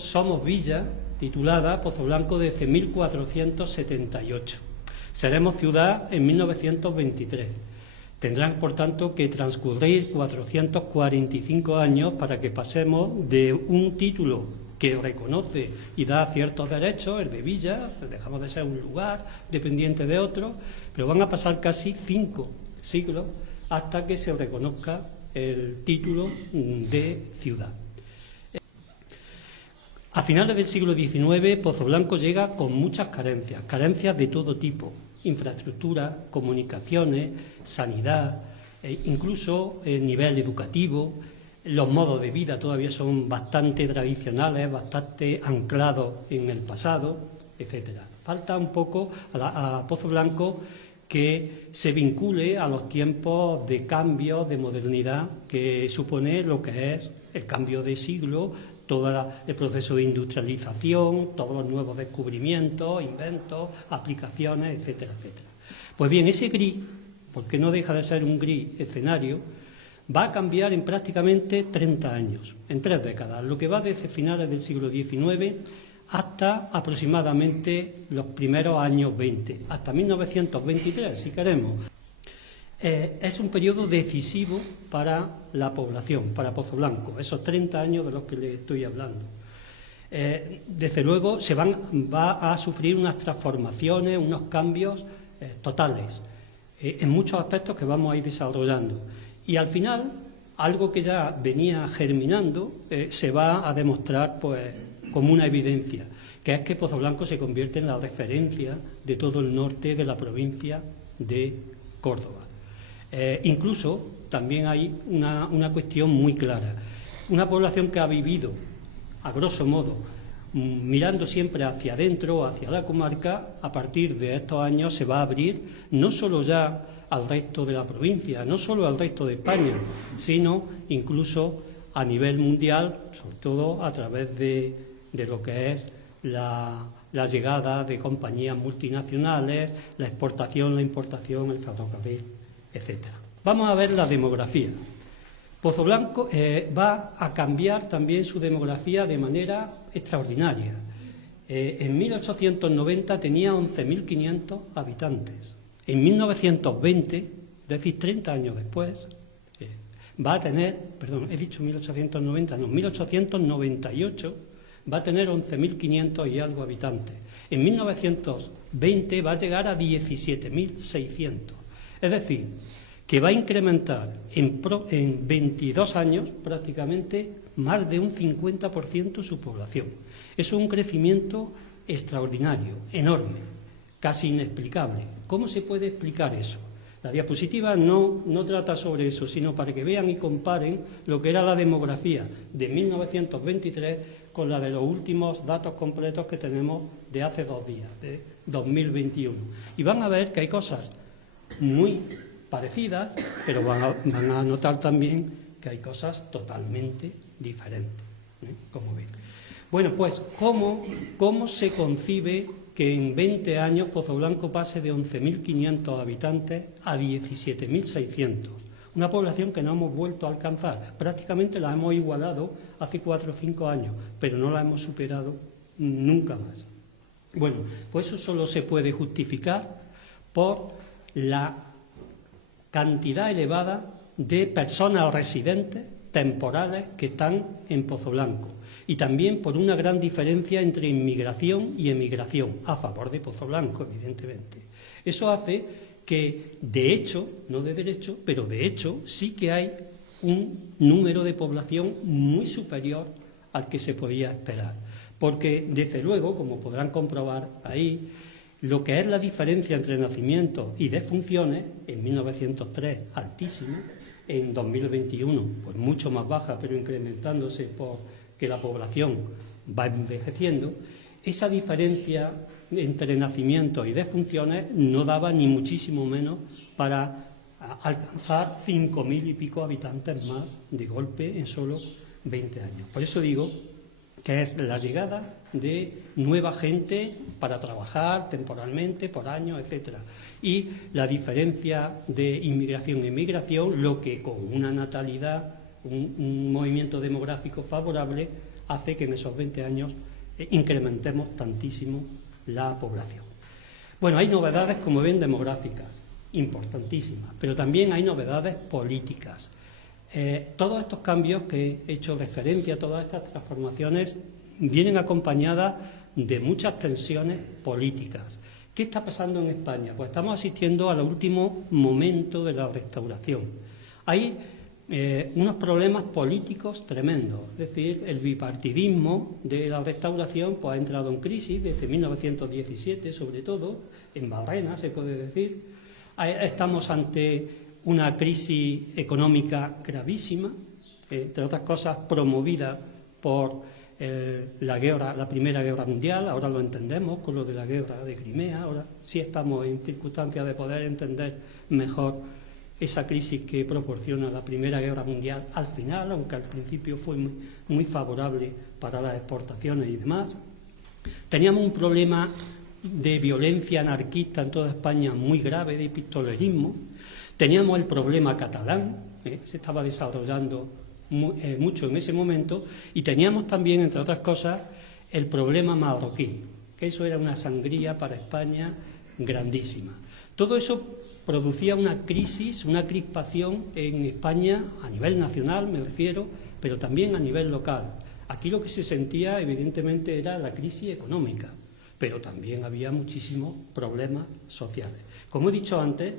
somos villa titulada Pozoblanco desde 1478. Seremos ciudad en 1923. Tendrán, por tanto, que transcurrir 445 años para que pasemos de un título que reconoce y da ciertos derechos, el de villa, dejamos de ser un lugar dependiente de otro, pero van a pasar casi 5 siglos hasta que se reconozca el título de ciudad. A finales del siglo XIX, Pozoblanco llega con muchas carencias de todo tipo: infraestructura, comunicaciones, sanidad, incluso nivel educativo. Los modos de vida todavía son bastante tradicionales, bastante anclados en el pasado, etcétera. Falta un poco a Pozoblanco que se vincule a los tiempos de cambio, de modernidad, que supone lo que es el cambio de siglo, todo el proceso de industrialización, todos los nuevos descubrimientos, inventos, aplicaciones, etcétera, etcétera. Pues bien, ese gris, porque no deja de ser un gris escenario, va a cambiar en prácticamente 30 años, en 3 décadas, lo que va desde finales del siglo XIX hasta aproximadamente los primeros años 20, hasta 1923, si queremos. Es un periodo decisivo para la población, para Pozoblanco, esos 30 años de los que le estoy hablando. Desde luego va a sufrir unas transformaciones, unos cambios totales, en muchos aspectos que vamos a ir desarrollando. Y al final, algo que ya venía germinando, se va a demostrar pues, como una evidencia, que es que Pozoblanco se convierte en la referencia de todo el norte de la provincia de Córdoba. Incluso también hay una cuestión muy clara. Una población que ha vivido, a grosso modo, mirando siempre hacia adentro, hacia la comarca, a partir de estos años se va a abrir no solo ya al resto de la provincia, no solo al resto de España, sino incluso a nivel mundial, sobre todo a través de lo que es la llegada de compañías multinacionales, la exportación, la importación, el ferrocarril, etcétera. Vamos a ver la demografía. Pozoblanco va a cambiar también su demografía de manera extraordinaria. En 1890 tenía 11.500 habitantes. En 1920, es decir, 30 años después, va a tener, perdón, he dicho 1890, no, 1898 va a tener 11.500 y algo habitantes. En 1920 va a llegar a 17.600. Es decir, que va a incrementar en 22 años prácticamente más de un 50% su población. Eso es un crecimiento extraordinario, enorme, casi inexplicable. ¿Cómo se puede explicar eso? La diapositiva no trata sobre eso, sino para que vean y comparen lo que era la demografía de 1923 con la de los últimos datos completos que tenemos de hace 2 días, de 2021. Y van a ver que hay cosas muy parecidas, pero van a notar también que hay cosas totalmente diferentes, como ven. Bueno, pues, ¿cómo se concibe que en 20 años Pozoblanco pase de 11.500 habitantes a 17.600? Una población que no hemos vuelto a alcanzar. Prácticamente la hemos igualado hace 4 o 5 años, pero no la hemos superado nunca más. Bueno, pues eso solo se puede justificar por la cantidad elevada de personas residentes temporales que están en Pozoblanco, y también por una gran diferencia entre inmigración y emigración, a favor de Pozoblanco, evidentemente. Eso hace que, de hecho, no de derecho, pero de hecho sí que hay un número de población muy superior al que se podía esperar. Porque, desde luego, como podrán comprobar ahí, lo que es la diferencia entre nacimientos y defunciones, en 1903 altísima, en 2021 pues mucho más baja, pero incrementándose porque la población va envejeciendo, esa diferencia entre nacimientos y defunciones no daba ni muchísimo menos para alcanzar 5.000 y pico habitantes más de golpe en solo 20 años. Por eso digo que es la llegada de nueva gente para trabajar temporalmente, por años, etcétera. Y la diferencia de inmigración e emigración, lo que con una natalidad, un movimiento demográfico favorable, hace que en esos 20 años incrementemos tantísimo la población. Bueno, hay novedades, como ven, demográficas, importantísimas, pero también hay novedades políticas. Todos estos cambios que he hecho referencia, todas estas transformaciones, vienen acompañadas de muchas tensiones políticas. ¿Qué está pasando en España? Pues estamos asistiendo al último momento de la restauración. Hay unos problemas políticos tremendos, es decir, el bipartidismo de la restauración pues, ha entrado en crisis desde 1917, sobre todo, en Barrena, se puede decir. Estamos ante una crisis económica gravísima, entre otras cosas promovida por la Primera Guerra Mundial. Ahora lo entendemos con lo de la guerra de Crimea, ahora sí estamos en circunstancias de poder entender mejor esa crisis que proporciona la Primera Guerra Mundial al final, aunque al principio fue muy favorable para las exportaciones y demás. Teníamos un problema de violencia anarquista en toda España muy grave, de pistolerismo. Teníamos el problema catalán, se estaba desarrollando mucho en ese momento, y teníamos también, entre otras cosas, el problema marroquí, que eso era una sangría para España grandísima. Todo eso producía una crisis, una crispación en España a nivel nacional, me refiero, pero también a nivel local. Aquí lo que se sentía, evidentemente, era la crisis económica, pero también había muchísimos problemas sociales. Como he dicho antes,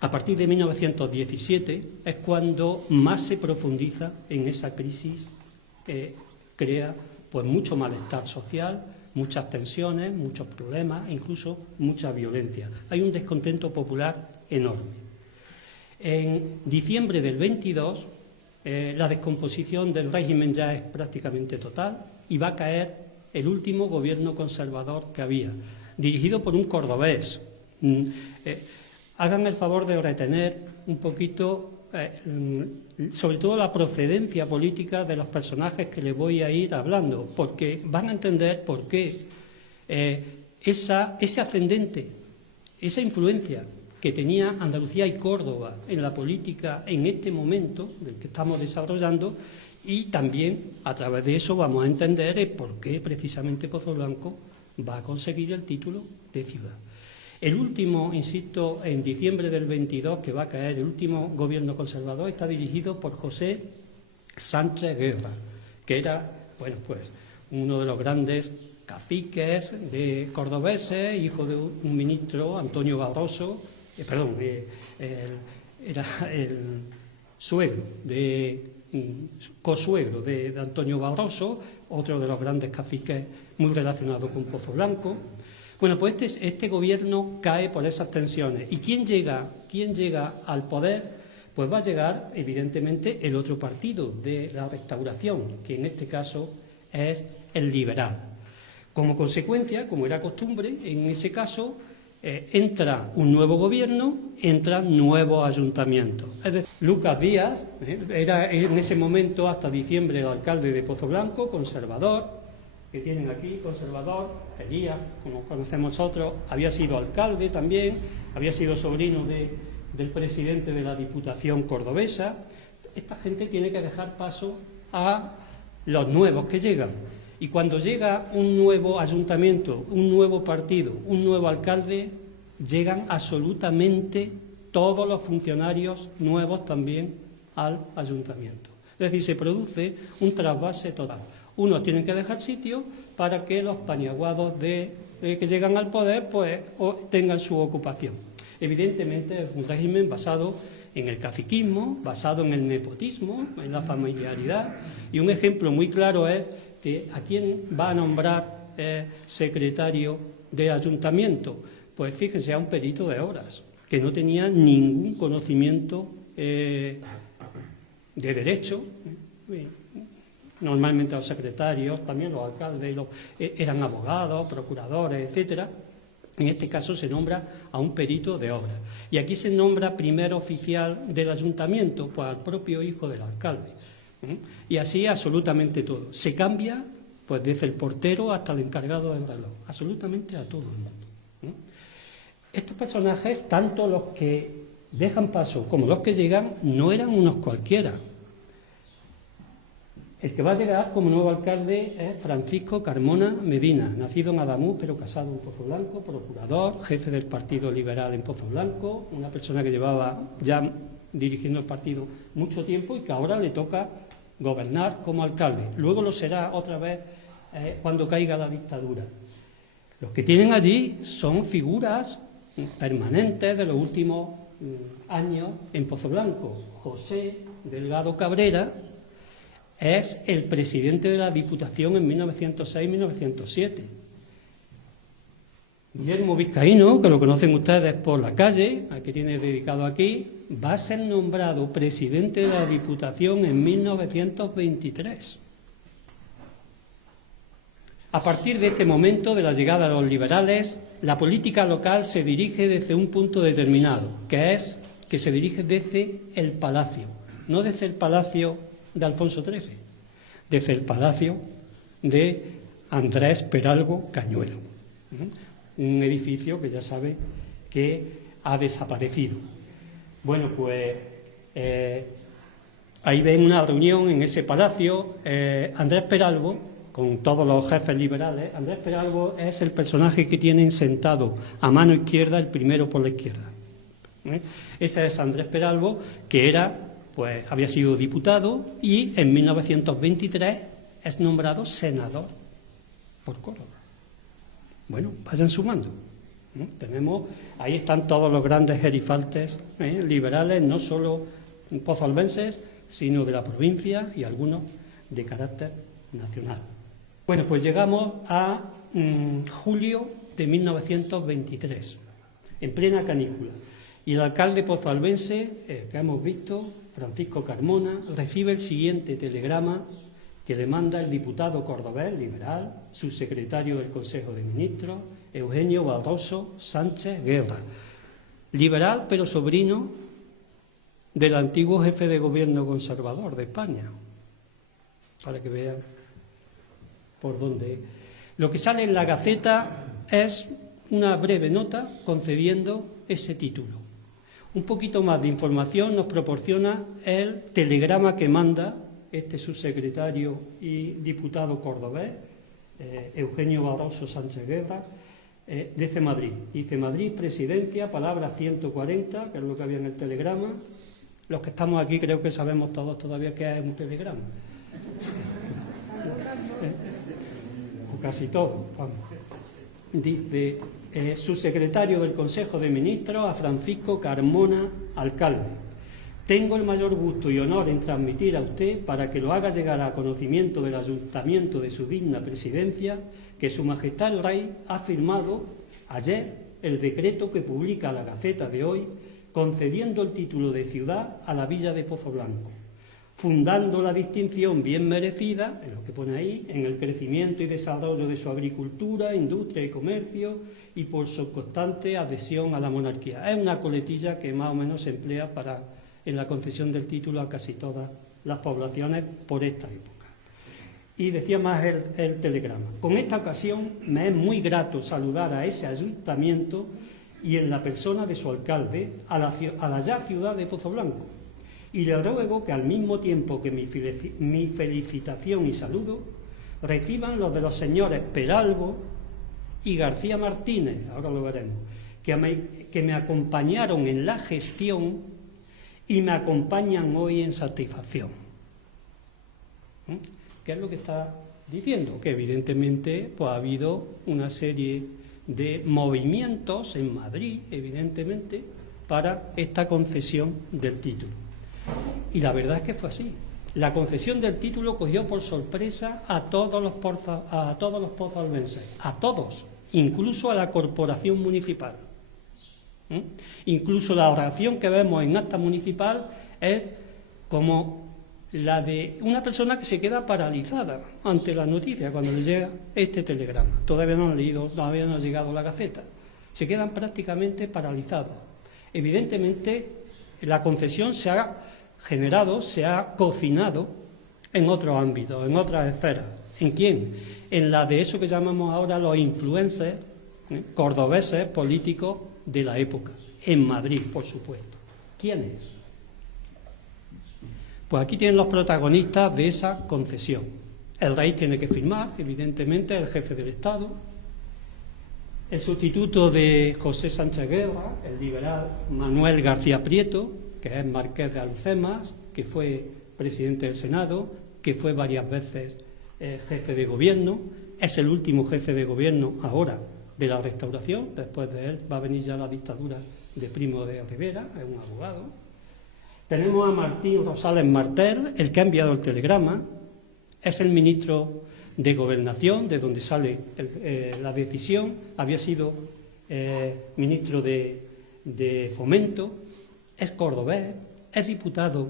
a partir de 1917 es cuando más se profundiza en esa crisis que crea pues, mucho malestar social, muchas tensiones, muchos problemas, incluso mucha violencia. Hay un descontento popular enorme. En diciembre del 22, la descomposición del régimen ya es prácticamente total y va a caer el último gobierno conservador que había, dirigido por un cordobés. Hagan el favor de retener un poquito, sobre todo la procedencia política de los personajes que les voy a ir hablando, porque van a entender por qué ese ascendente, esa influencia que tenía Andalucía y Córdoba en la política en este momento del que estamos desarrollando, y también a través de eso vamos a entender por qué precisamente Pozoblanco va a conseguir el título de ciudad. El último, insisto, en diciembre del 22, que va a caer, el último gobierno conservador, está dirigido por José Sánchez Guerra, que era, bueno, pues, uno de los grandes caciques de cordobeses, hijo de un ministro, Antonio Barroso, era el suegro, cosuegro de Antonio Barroso, otro de los grandes caciques muy relacionado con Pozoblanco. Bueno, pues este gobierno cae por esas tensiones. ¿Y quién llega al poder? Pues va a llegar, evidentemente, el otro partido de la restauración, que en este caso es el liberal. Como consecuencia, como era costumbre, en ese caso, entra un nuevo gobierno, entran nuevos ayuntamientos. Es decir, Lucas Díaz era en ese momento, hasta diciembre, el alcalde de Pozoblanco, conservador, que tienen aquí, conservador, Elías, como conocemos nosotros, había sido alcalde también, había sido sobrino del presidente de la Diputación cordobesa. Esta gente tiene que dejar paso a los nuevos que llegan. Y cuando llega un nuevo ayuntamiento, un nuevo partido, un nuevo alcalde, llegan absolutamente todos los funcionarios nuevos también al ayuntamiento. Es decir, se produce un trasvase total. Unos tienen que dejar sitio para que los paniaguados que llegan al poder pues tengan su ocupación. Evidentemente es un régimen basado en el caciquismo, basado en el nepotismo, en la familiaridad, y un ejemplo muy claro es que ¿a quién va a nombrar secretario de ayuntamiento? Pues fíjense, a un perito de obras, que no tenía ningún conocimiento de derecho. Normalmente los secretarios, también los alcaldes, eran abogados, procuradores, etcétera. En este caso se nombra a un perito de obras. Y aquí se nombra primer oficial del ayuntamiento, pues al propio hijo del alcalde. Y así absolutamente todo. Se cambia, pues desde el portero hasta el encargado del reloj, absolutamente a todo el mundo. Estos personajes, tanto los que dejan paso como los que llegan, no eran unos cualquiera. El que va a llegar como nuevo alcalde es Francisco Carmona Medina, nacido en Adamuz pero casado en Pozoblanco, procurador, jefe del Partido Liberal en Pozoblanco, una persona que llevaba ya dirigiendo el partido mucho tiempo y que ahora le toca gobernar como alcalde. Luego lo será otra vez cuando caiga la dictadura. Los que tienen allí son figuras permanentes de los últimos años en Pozoblanco. José Delgado Cabrera es el presidente de la Diputación en 1906-1907. Guillermo Vizcaíno, que lo conocen ustedes por la calle, al que tiene dedicado aquí, va a ser nombrado presidente de la Diputación en 1923. A partir de este momento de la llegada de los liberales, la política local se dirige desde un punto determinado, que se dirige desde el Palacio, no desde el Palacio de Alfonso XIII, desde el Palacio de Andrés Peralbo Cañuelo, un edificio que ya sabe que ha desaparecido. Bueno, pues ahí ven una reunión en ese palacio. Andrés Peralbo, con todos los jefes liberales, Andrés Peralbo es el personaje que tienen sentado a mano izquierda, el primero por la izquierda. Ese es Andrés Peralbo, que había sido diputado y en 1923 es nombrado senador por Córdoba. Bueno, vayan sumando. Ahí están todos los grandes gerifaltes liberales, no solo pozalbenses, sino de la provincia y algunos de carácter nacional. Bueno, pues llegamos a julio de 1923, en plena canícula. Y el alcalde pozalbense, que hemos visto, Francisco Carmona, recibe el siguiente telegrama que le manda el diputado cordobés liberal, subsecretario del Consejo de Ministros, Eugenio Barroso Sánchez Guerra, liberal pero sobrino del antiguo jefe de gobierno conservador de España, para que vean por dónde. Lo que sale en la Gaceta es una breve nota concediendo ese título. Un poquito más de información nos proporciona el telegrama que manda este subsecretario y diputado cordobés, Eugenio Barroso Sánchez Guerra, desde Madrid. Dice: Madrid, Presidencia, palabra 140, que es lo que había en el telegrama. Los que estamos aquí creo que sabemos todos todavía qué es un telegrama. O casi todos, vamos. Dice: subsecretario del Consejo de Ministros a Francisco Carmona, alcalde. Tengo el mayor gusto y honor en transmitir a usted, para que lo haga llegar a conocimiento del Ayuntamiento de su digna presidencia, que Su Majestad el Rey ha firmado ayer el decreto que publica la Gaceta de hoy, concediendo el título de ciudad a la villa de Pozoblanco, fundando la distinción bien merecida, en lo que pone ahí, en el crecimiento y desarrollo de su agricultura, industria y comercio, y por su constante adhesión a la monarquía. Es una coletilla que más o menos se emplea en la concesión del título a casi todas las poblaciones por esta época. Y decía más el telegrama: con esta ocasión me es muy grato saludar a ese ayuntamiento y en la persona de su alcalde a la ya ciudad de Pozoblanco, y le ruego que al mismo tiempo que mi felicitación y saludo reciban los de los señores Peralbo y García Martínez, ahora lo veremos, que me acompañaron en la gestión y me acompañan hoy en satisfacción. ¿Qué es lo que está diciendo? Que evidentemente ha habido una serie de movimientos en Madrid, evidentemente, para esta concesión del título. Y la verdad es que fue así. La concesión del título cogió por sorpresa a todos los pozalbenses, a todos, incluso a la corporación municipal. Incluso la oración que vemos en acta municipal es como la de una persona que se queda paralizada ante la noticia cuando le llega este telegrama. Todavía no han leído, todavía no ha llegado la Gaceta. Se quedan prácticamente paralizados. Evidentemente, la concesión se ha generado, se ha cocinado en otros ámbitos, en otras esferas. ¿En quién? En la de eso que llamamos ahora los influencers cordobeses políticos de la época, en Madrid, por supuesto. ¿Quiénes? Pues aquí tienen los protagonistas de esa concesión. El rey tiene que firmar, evidentemente, el jefe del Estado. El sustituto de José Sánchez Guerra, el liberal Manuel García Prieto, que es marqués de Alhucemas, que fue presidente del Senado, que fue varias veces jefe de gobierno, es el último jefe de gobierno ahora de la Restauración. Después de él va a venir ya la dictadura de Primo de Rivera, es un abogado. Tenemos a Martín Rosales Martel, el que ha enviado el telegrama, es el ministro de Gobernación, de donde sale la decisión, había sido ministro de Fomento, es cordobés, es diputado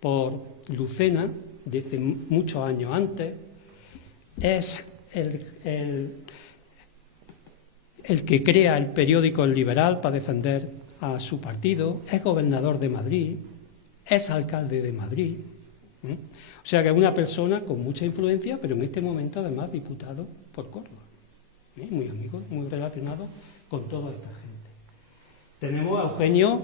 por Lucena desde muchos años antes, es el que crea el periódico El Liberal para defender a su partido, es gobernador de Madrid, es alcalde de Madrid. O sea que es una persona con mucha influencia, pero en este momento además diputado por Córdoba. Muy amigo, muy relacionado con toda esta gente. Tenemos a Eugenio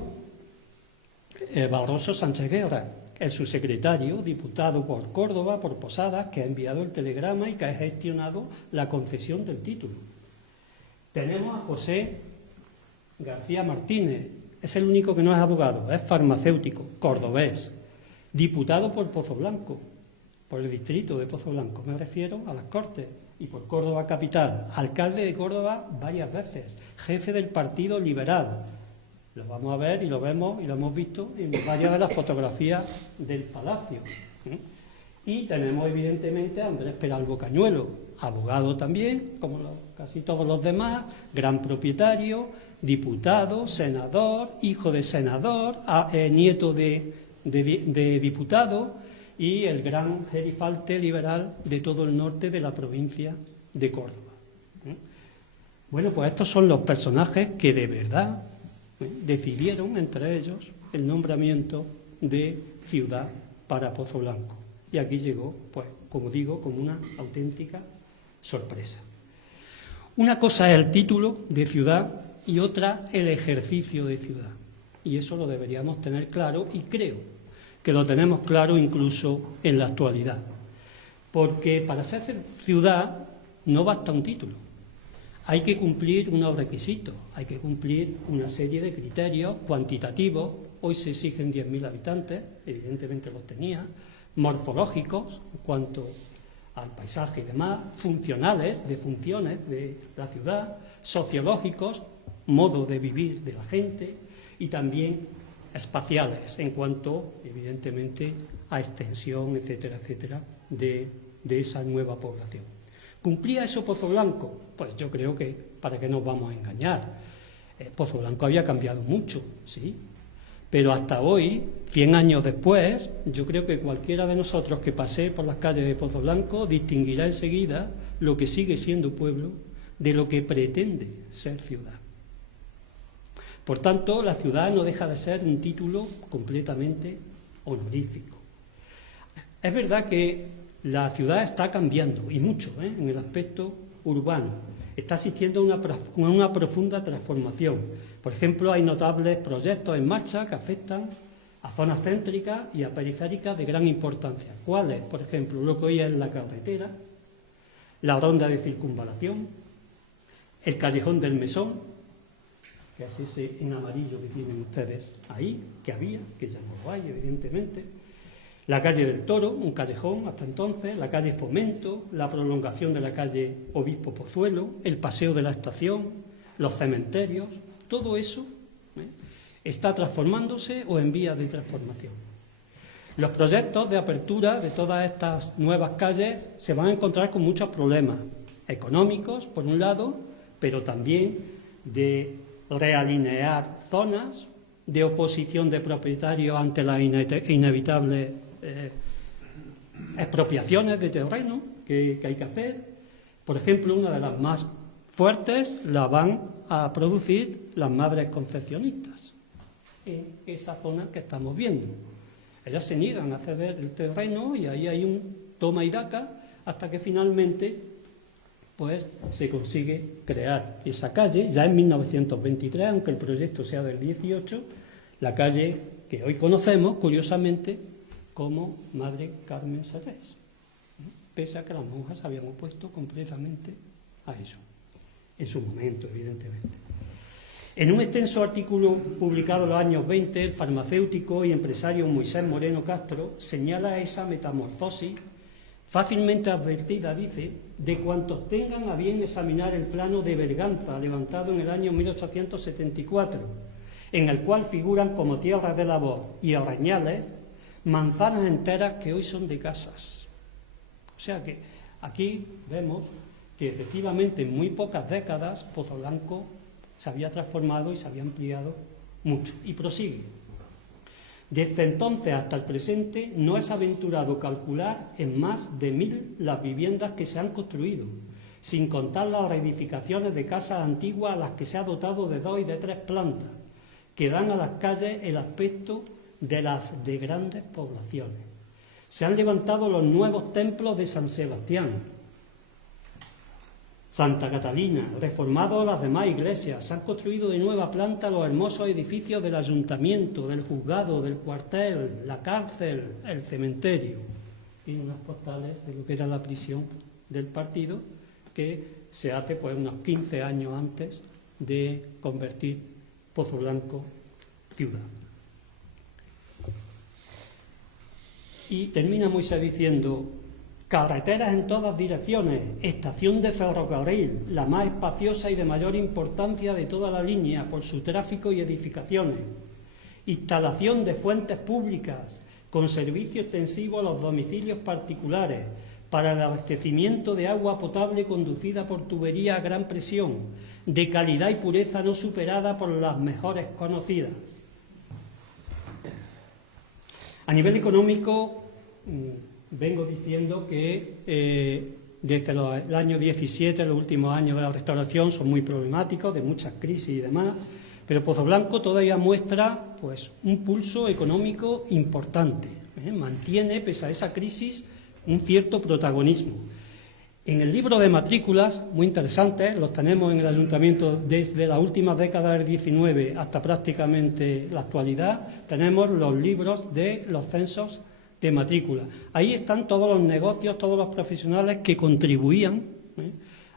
Barroso Sánchez Guerra, el subsecretario, diputado por Córdoba, por Posadas, que ha enviado el telegrama y que ha gestionado la concesión del título. Tenemos a José García Martínez, es el único que no es abogado, es farmacéutico, cordobés, diputado por Pozoblanco, por el distrito de Pozoblanco, me refiero a las Cortes, y por Córdoba capital, alcalde de Córdoba varias veces, jefe del Partido Liberal. Lo vamos a ver y lo vemos y lo hemos visto en varias de las fotografías del palacio. Y tenemos evidentemente a Andrés Peralbo Cañuelo, abogado también, como casi todos los demás, gran propietario, diputado, senador, hijo de senador, nieto de diputado y el gran gerifalte liberal de todo el norte de la provincia de Córdoba. Bueno, pues estos son los personajes que de verdad decidieron entre ellos el nombramiento de ciudad para Pozoblanco. Y aquí llegó, pues, como digo, como una auténtica sorpresa. Una cosa es el título de ciudad y otra el ejercicio de ciudad. Y eso lo deberíamos tener claro y creo que lo tenemos claro incluso en la actualidad. Porque para ser ciudad no basta un título. Hay que cumplir unos requisitos, hay que cumplir una serie de criterios cuantitativos. Hoy se exigen 10.000 habitantes, evidentemente los tenía, morfológicos en cuanto al paisaje y demás, funcionales, de funciones de la ciudad, sociológicos, modo de vivir de la gente, y también espaciales en cuanto, evidentemente, a extensión, etcétera, etcétera, de esa nueva población. ¿Cumplía eso Pozoblanco? Pues yo creo que, ¿para qué nos vamos a engañar? Pozoblanco había cambiado mucho, sí, pero hasta hoy, 100 años después, yo creo que cualquiera de nosotros que pase por las calles de Pozoblanco distinguirá enseguida lo que sigue siendo pueblo de lo que pretende ser ciudad. Por tanto, la ciudad no deja de ser un título completamente honorífico. Es verdad que la ciudad está cambiando, y mucho, en el aspecto urbano. Está asistiendo a una profunda transformación. Por ejemplo, hay notables proyectos en marcha que afectan a zonas céntricas y a periféricas de gran importancia. ¿Cuáles? Por ejemplo, lo que hoy es la carretera, la ronda de circunvalación, el callejón del Mesón, que es ese en amarillo que tienen ustedes ahí, que había, que ya no lo hay, evidentemente, la calle del Toro, un callejón hasta entonces, la calle Fomento, la prolongación de la calle Obispo Pozuelo, el paseo de la estación, los cementerios, todo eso está transformándose o en vías de transformación. Los proyectos de apertura de todas estas nuevas calles se van a encontrar con muchos problemas económicos, por un lado, pero también de realinear zonas, de oposición de propietarios ante las inevitables expropiaciones de terreno que hay que hacer. Por ejemplo, una de las más fuertes la van a producir las madres concepcionistas en esa zona que estamos viendo. Ellas se niegan a ceder el terreno y ahí hay un toma y daca hasta que finalmente pues se consigue crear esa calle. Ya en 1923, aunque el proyecto sea del 18, la calle que hoy conocemos, curiosamente, como Madre Carmen Serrés, pese a que las monjas se habían opuesto completamente a eso, en su momento, evidentemente. En un extenso artículo publicado en los años 20, el farmacéutico y empresario Moisés Moreno Castro señala esa metamorfosis fácilmente advertida, dice, de cuantos tengan a bien examinar el plano de Berganza, levantado en el año 1874, en el cual figuran como tierras de labor y arrañales manzanas enteras que hoy son de casas. O sea que aquí vemos que efectivamente en muy pocas décadas Pozoblanco se había transformado y se había ampliado mucho. Y prosigue. Desde entonces hasta el presente no es aventurado calcular en más de 1000 las viviendas que se han construido, sin contar las reedificaciones de casas antiguas a las que se ha dotado de 2 y de 3 plantas, que dan a las calles el aspecto de las de grandes poblaciones. Se han levantado los nuevos templos de San Sebastián, Santa Catalina, reformado las demás iglesias, se han construido de nueva planta los hermosos edificios del ayuntamiento, del juzgado, del cuartel, la cárcel, el cementerio, y unas postales de lo que era la prisión del partido, que se hace pues unos 15 años antes de convertir Pozoblanco ciudad. Y termina Moisés diciendo: carreteras en todas direcciones, estación de ferrocarril, la más espaciosa y de mayor importancia de toda la línea por su tráfico y edificaciones, instalación de fuentes públicas con servicio extensivo a los domicilios particulares para el abastecimiento de agua potable conducida por tubería a gran presión, de calidad y pureza no superada por las mejores conocidas. A nivel económico, vengo diciendo que desde el año 17, los últimos años de la restauración, son muy problemáticos, de muchas crisis y demás, pero Pozoblanco todavía muestra pues, un pulso económico importante, mantiene, pese a esa crisis, un cierto protagonismo. En el libro de matrículas, muy interesantes, los tenemos en el ayuntamiento desde las últimas décadas del 19 hasta prácticamente la actualidad, tenemos los libros de los censos de matrícula. Ahí están todos los negocios, todos los profesionales que contribuían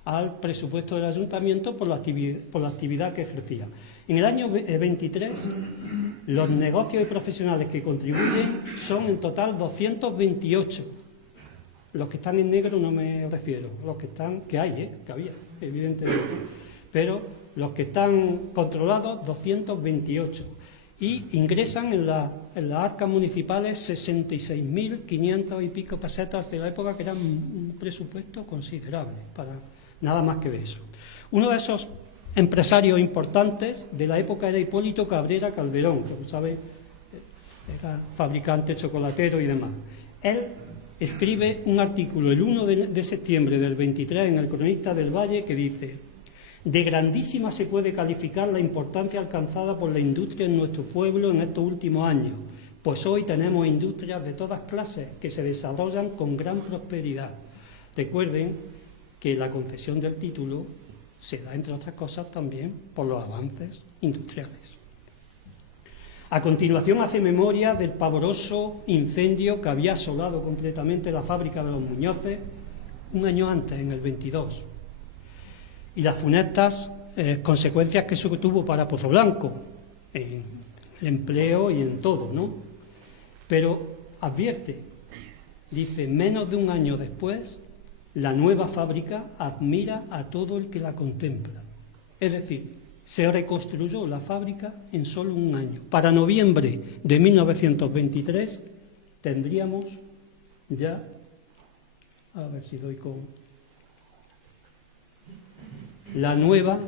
al presupuesto del ayuntamiento por la actividad que ejercían. En el año 23, los negocios y profesionales que contribuyen son en total 228. Los que están en negro no me refiero, los que están, que había, evidentemente, pero los que están controlados, 228. Y ingresan en las arcas municipales 66.500 y pico pesetas de la época, que eran un presupuesto considerable, para nada más que eso. Uno de esos empresarios importantes de la época era Hipólito Cabrera Calderón, que, como sabéis, era fabricante, chocolatero y demás. Él escribe un artículo el 1 de septiembre del 23 en El Cronista del Valle que dice: de grandísima se puede calificar la importancia alcanzada por la industria en nuestro pueblo en estos últimos años, pues hoy tenemos industrias de todas clases que se desarrollan con gran prosperidad. Recuerden que la concesión del título se da, entre otras cosas, también por los avances industriales. A continuación hace memoria del pavoroso incendio que había asolado completamente la fábrica de los Muñoces un año antes, en el 22, y las funestas consecuencias que eso tuvo para Pozoblanco, en el empleo y en todo, ¿no? Pero advierte, dice, menos de un año después, la nueva fábrica admira a todo el que la contempla. Es decir, se reconstruyó la fábrica en solo un año. Para noviembre de 1923 tendríamos ya, a ver si doy con la nueva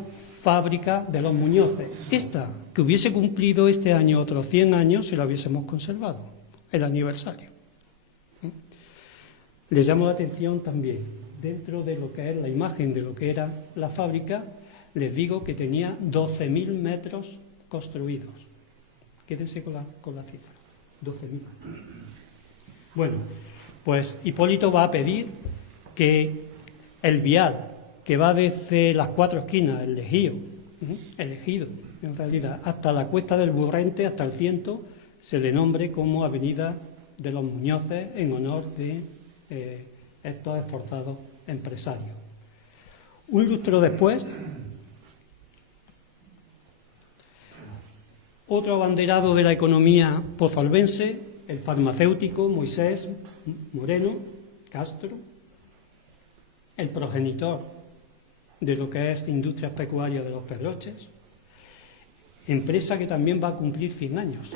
fábrica de los Muñoces. Esta, que hubiese cumplido este año otros 100 años si la hubiésemos conservado, el aniversario. Les llamo la atención también, dentro de lo que es la imagen de lo que era la fábrica, les digo que tenía 12.000 metros construidos. Quédense con la cifra, 12.000. Bueno, pues Hipólito va a pedir que el vial que va desde las 4 esquinas, el Ejido, en realidad, hasta la Cuesta del Burrente, hasta el Ciento, se le nombre como Avenida de los Muñoces en honor de estos esforzados empresarios. Un lustro después, otro abanderado de la economía pozalbense, el farmacéutico Moisés Moreno Castro, el progenitor de lo que es Industrias Pecuarias de los Pedroches, empresa que también va a cumplir 100 años.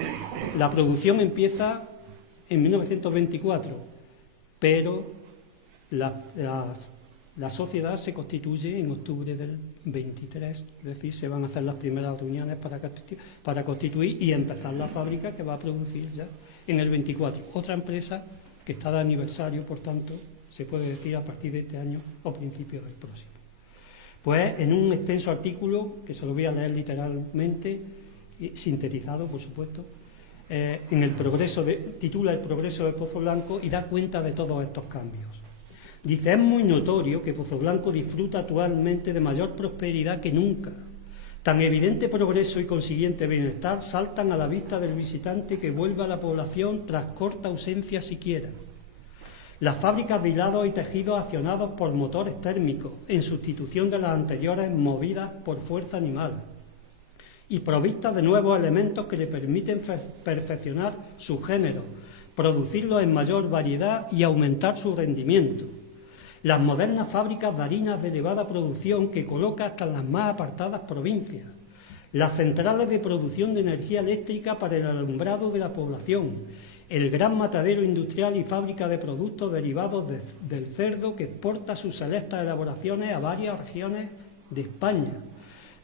La producción empieza en 1924, pero la sociedad se constituye en octubre del 23, es decir, se van a hacer las primeras reuniones para constituir y empezar la fábrica que va a producir ya en el 24. Otra empresa que está de aniversario, por tanto, se puede decir a partir de este año o principios del próximo. Pues en un extenso artículo, que se lo voy a leer literalmente, sintetizado, por supuesto, titula El progreso de Pozoblanco y da cuenta de todos estos cambios. Dice, es muy notorio que Pozoblanco disfruta actualmente de mayor prosperidad que nunca. Tan evidente progreso y consiguiente bienestar saltan a la vista del visitante que vuelve a la población tras corta ausencia siquiera. Las fábricas de hilados y tejidos accionados por motores térmicos, en sustitución de las anteriores movidas por fuerza animal, y provistas de nuevos elementos que le permiten perfeccionar su género, producirlos en mayor variedad y aumentar su rendimiento. Las modernas fábricas de harinas de elevada producción que coloca hasta en las más apartadas provincias. Las centrales de producción de energía eléctrica para el alumbrado de la población. El gran matadero industrial y fábrica de productos derivados del cerdo que exporta sus selectas elaboraciones a varias regiones de España.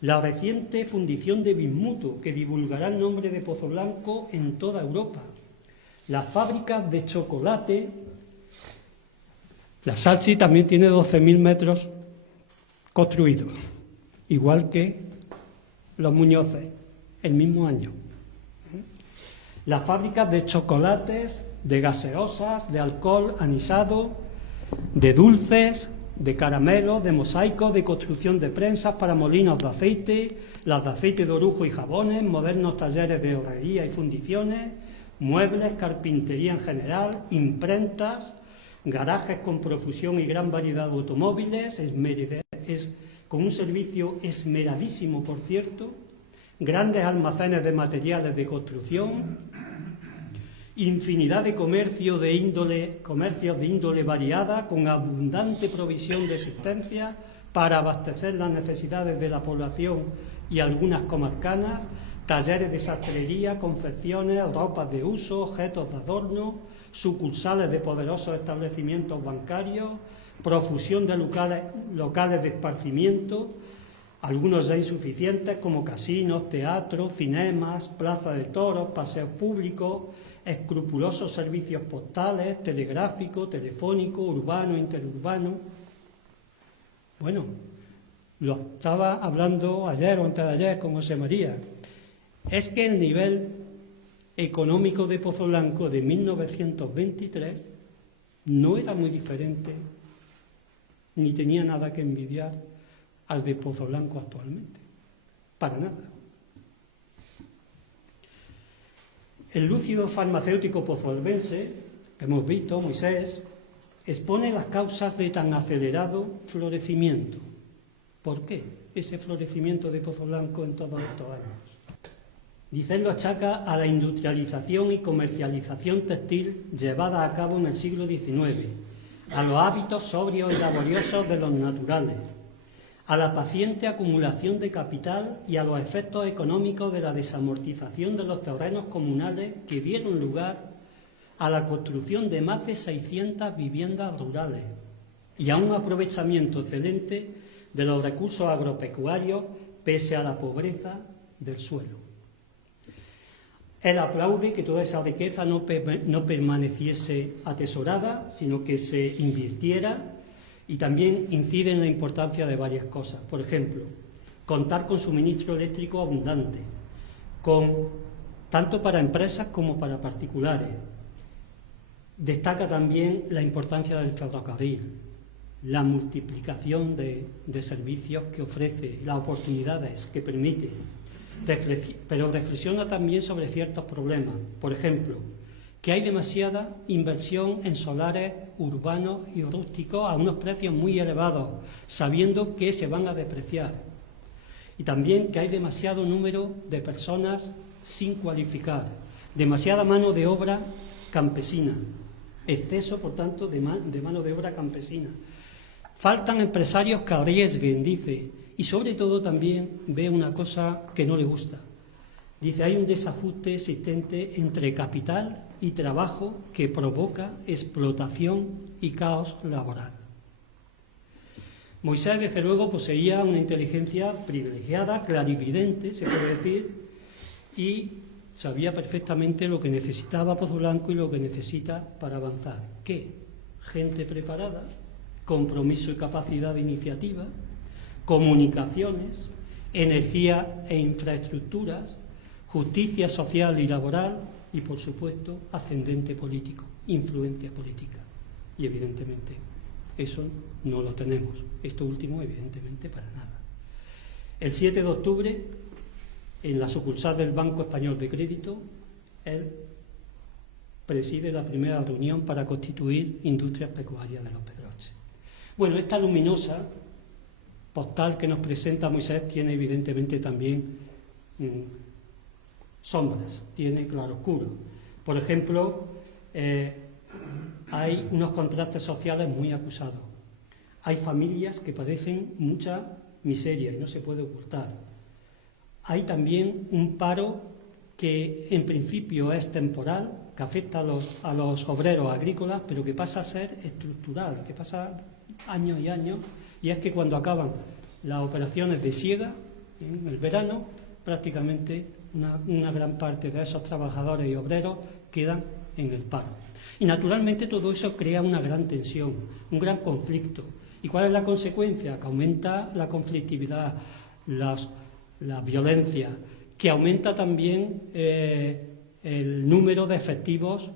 La reciente fundición de bismuto que divulgará el nombre de Pozoblanco en toda Europa. Las fábricas de chocolate. La Salchi también tiene 12.000 metros construidos, igual que los Muñoces, el mismo año. Las fábricas de chocolates, de gaseosas, de alcohol anisado, de dulces, de caramelos, de mosaicos, de construcción de prensas para molinos de aceite, las de aceite de orujo y jabones, modernos talleres de herrería y fundiciones, muebles, carpintería en general, imprentas, garajes con profusión y gran variedad de automóviles, con un servicio esmeradísimo, por cierto, grandes almacenes de materiales de construcción, infinidad de comercios de índole variada, con abundante provisión de existencia para abastecer las necesidades de la población y algunas comarcanas, talleres de sastrería, confecciones, ropas de uso, objetos de adorno, sucursales de poderosos establecimientos bancarios, profusión de locales de esparcimiento, algunos ya insuficientes como casinos, teatros, cinemas, plazas de toros, paseos públicos, escrupulosos servicios postales, telegráfico, telefónico, urbano, interurbano. Bueno, lo estaba hablando ayer o antes de ayer con José María. Es que el nivel económico de Pozoblanco de 1923 no era muy diferente, ni tenía nada que envidiar al de Pozoblanco actualmente. Para nada. El lúcido farmacéutico pozolbense, que hemos visto, Moisés, expone las causas de tan acelerado florecimiento. ¿Por qué ese florecimiento de Pozoblanco en todos estos años? Dice, lo achaca a la industrialización y comercialización textil llevada a cabo en el siglo XIX, a los hábitos sobrios y laboriosos de los naturales, a la paciente acumulación de capital y a los efectos económicos de la desamortización de los terrenos comunales que dieron lugar a la construcción de más de 600 viviendas rurales y a un aprovechamiento excelente de los recursos agropecuarios pese a la pobreza del suelo. Él aplaude que toda esa riqueza no permaneciese atesorada, sino que se invirtiera, y también incide en la importancia de varias cosas. Por ejemplo, contar con suministro eléctrico abundante, tanto para empresas como para particulares. Destaca también la importancia del ferrocarril, la multiplicación de servicios que ofrece, las oportunidades que permite, pero reflexiona también sobre ciertos problemas. Por ejemplo, que hay demasiada inversión en solares urbanos y rústicos a unos precios muy elevados, sabiendo que se van a depreciar. Y también que hay demasiado número de personas sin cualificar, demasiada mano de obra campesina, exceso, por tanto, de mano de obra campesina. Faltan empresarios que arriesguen, dice, y sobre todo también ve una cosa que no le gusta. Dice, hay un desajuste existente entre capital y trabajo que provoca explotación y caos laboral. Moisés, desde luego, poseía una inteligencia privilegiada, clarividente, se puede decir, y sabía perfectamente lo que necesitaba Pozo Blanco y lo que necesita para avanzar. ¿Qué? Gente preparada, compromiso y capacidad de iniciativa, comunicaciones, energía e infraestructuras, justicia social y laboral y, por supuesto, ascendente político, influencia política. Y, evidentemente, eso no lo tenemos. Esto último, evidentemente, para nada. El 7 de octubre, en la sucursal del Banco Español de Crédito, él preside la primera reunión para constituir Industrias Pecuarias de Los Pedroches. Bueno, esta luminosa postal que nos presenta Moisés tiene, evidentemente, también sombras, tiene claroscuro. Por ejemplo, hay unos contrastes sociales muy acusados. Hay familias que padecen mucha miseria y no se puede ocultar. Hay también un paro que en principio es temporal, que afecta a los obreros agrícolas, pero que pasa a ser estructural, que pasa años y años, y es que cuando acaban las operaciones de siega, en el verano, prácticamente una gran parte de esos trabajadores y obreros quedan en el paro. Y naturalmente todo eso crea una gran tensión, un gran conflicto. ¿Y cuál es la consecuencia? Que aumenta la conflictividad, la violencia, que aumenta también el número de efectivos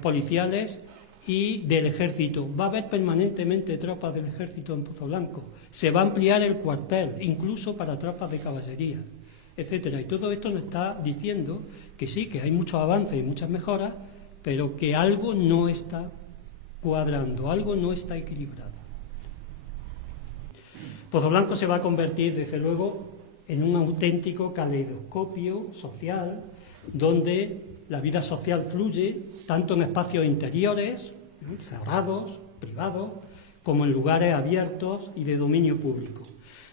policiales y del ejército. Va a haber permanentemente tropas del ejército en Pozo Blanco. Se va a ampliar el cuartel, incluso para tropas de caballería, etcétera. Y todo esto nos está diciendo que sí, que hay muchos avances y muchas mejoras, pero que algo no está cuadrando, algo no está equilibrado. Pozo Blanco se va a convertir, desde luego, en un auténtico caleidoscopio social, donde la vida social fluye tanto en espacios interiores, cerrados, privados, como en lugares abiertos y de dominio público.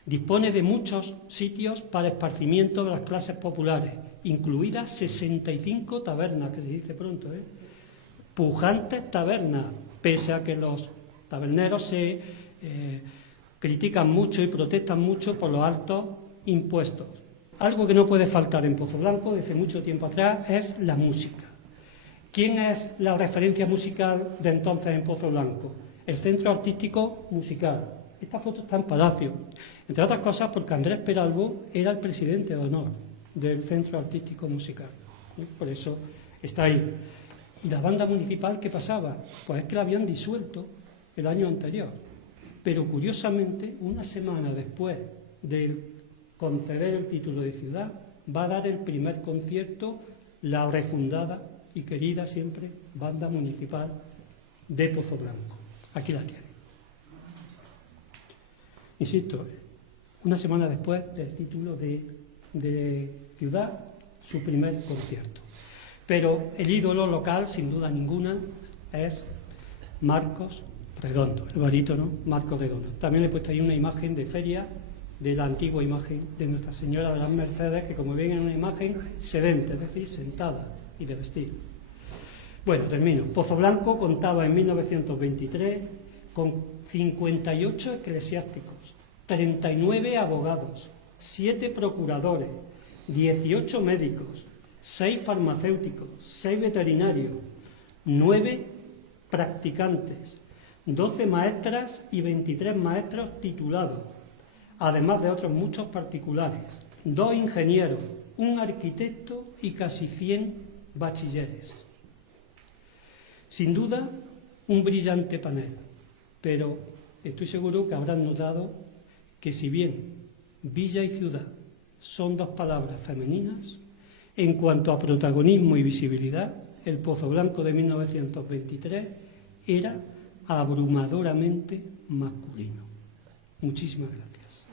Dispone de muchos sitios para esparcimiento de las clases populares, incluidas 65 tabernas, que se dice pronto, pujantes tabernas, pese a que los taberneros se critican mucho y protestan mucho por los altos impuestos. Algo que no puede faltar en Pozo Blanco desde mucho tiempo atrás es la música. ¿Quién es la referencia musical de entonces en Pozo Blanco? El Centro Artístico Musical. Esta foto está en Palacio, entre otras cosas porque Andrés Peralbo era el presidente de honor del Centro Artístico Musical. Por eso está ahí. ¿Y la banda municipal qué pasaba? Pues es que la habían disuelto el año anterior. Pero curiosamente, una semana después de conceder el título de ciudad, va a dar el primer concierto la refundada y querida siempre banda municipal de Pozo Blanco. Aquí la tiene. Insisto, una semana después del título de ciudad, su primer concierto. Pero el ídolo local, sin duda ninguna, es Marcos Redondo, el barítono Marcos Redondo. También le he puesto ahí una imagen de feria, de la antigua imagen de Nuestra Señora de las Mercedes, que como ven es una imagen sedente, es decir, sentada y de vestir. Bueno, termino. Pozo Blanco contaba en 1923 con 58 eclesiásticos, 39 abogados, 7 procuradores, 18 médicos, 6 farmacéuticos, 6 veterinarios, 9 practicantes, 12 maestras y 23 maestros titulados, además de otros muchos particulares, 2 ingenieros, un arquitecto y casi 100 bachilleres. Sin duda, un brillante panel, pero estoy seguro que habrán notado que si bien villa y ciudad son 2 palabras femeninas, en cuanto a protagonismo y visibilidad, el Pozo Blanco de 1923 era abrumadoramente masculino. Muchísimas gracias.